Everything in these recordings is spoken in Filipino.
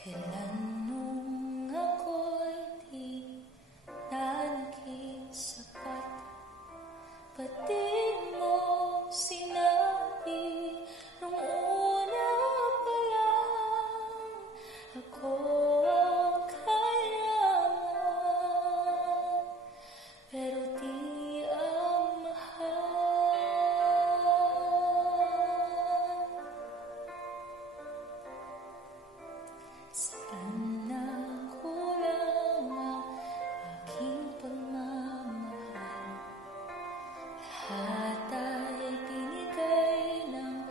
Kailan nung ako'y di na naging sapat, ba't di mo sinabi nung una pa lang ako ang kailangan, pero di ang mahal. Saan nagkulang ang aking pagmamahal? Lahat ay binigay ng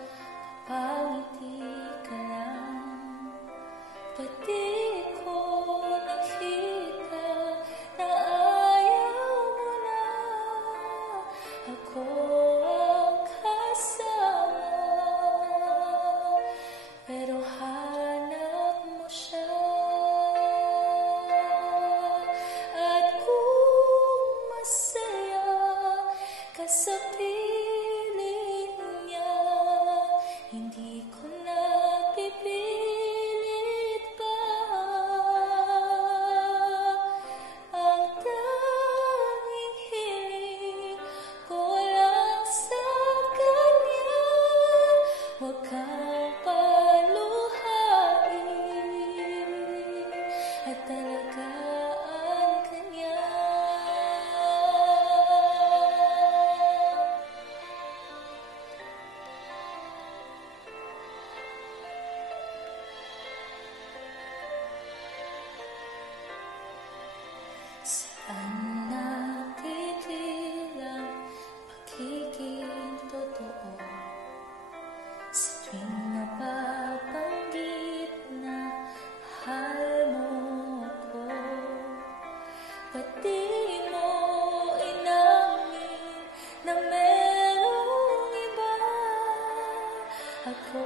kapangiti ka lang. Ba't di ko nakita na ayaw mo na ako ang kasama, pero hanap mo siya. At kung masaya ka sa piling niya, hindi ko na pipilit pa. Ang tanging hiling ko lang sa kanya, huwag kang paluhain at alagaan ka niya. Saan natitigil ang pagiging totoo? Sa tuwing nababanggit na mahal mo ako, ba't di mo inamin na merong iba? Ako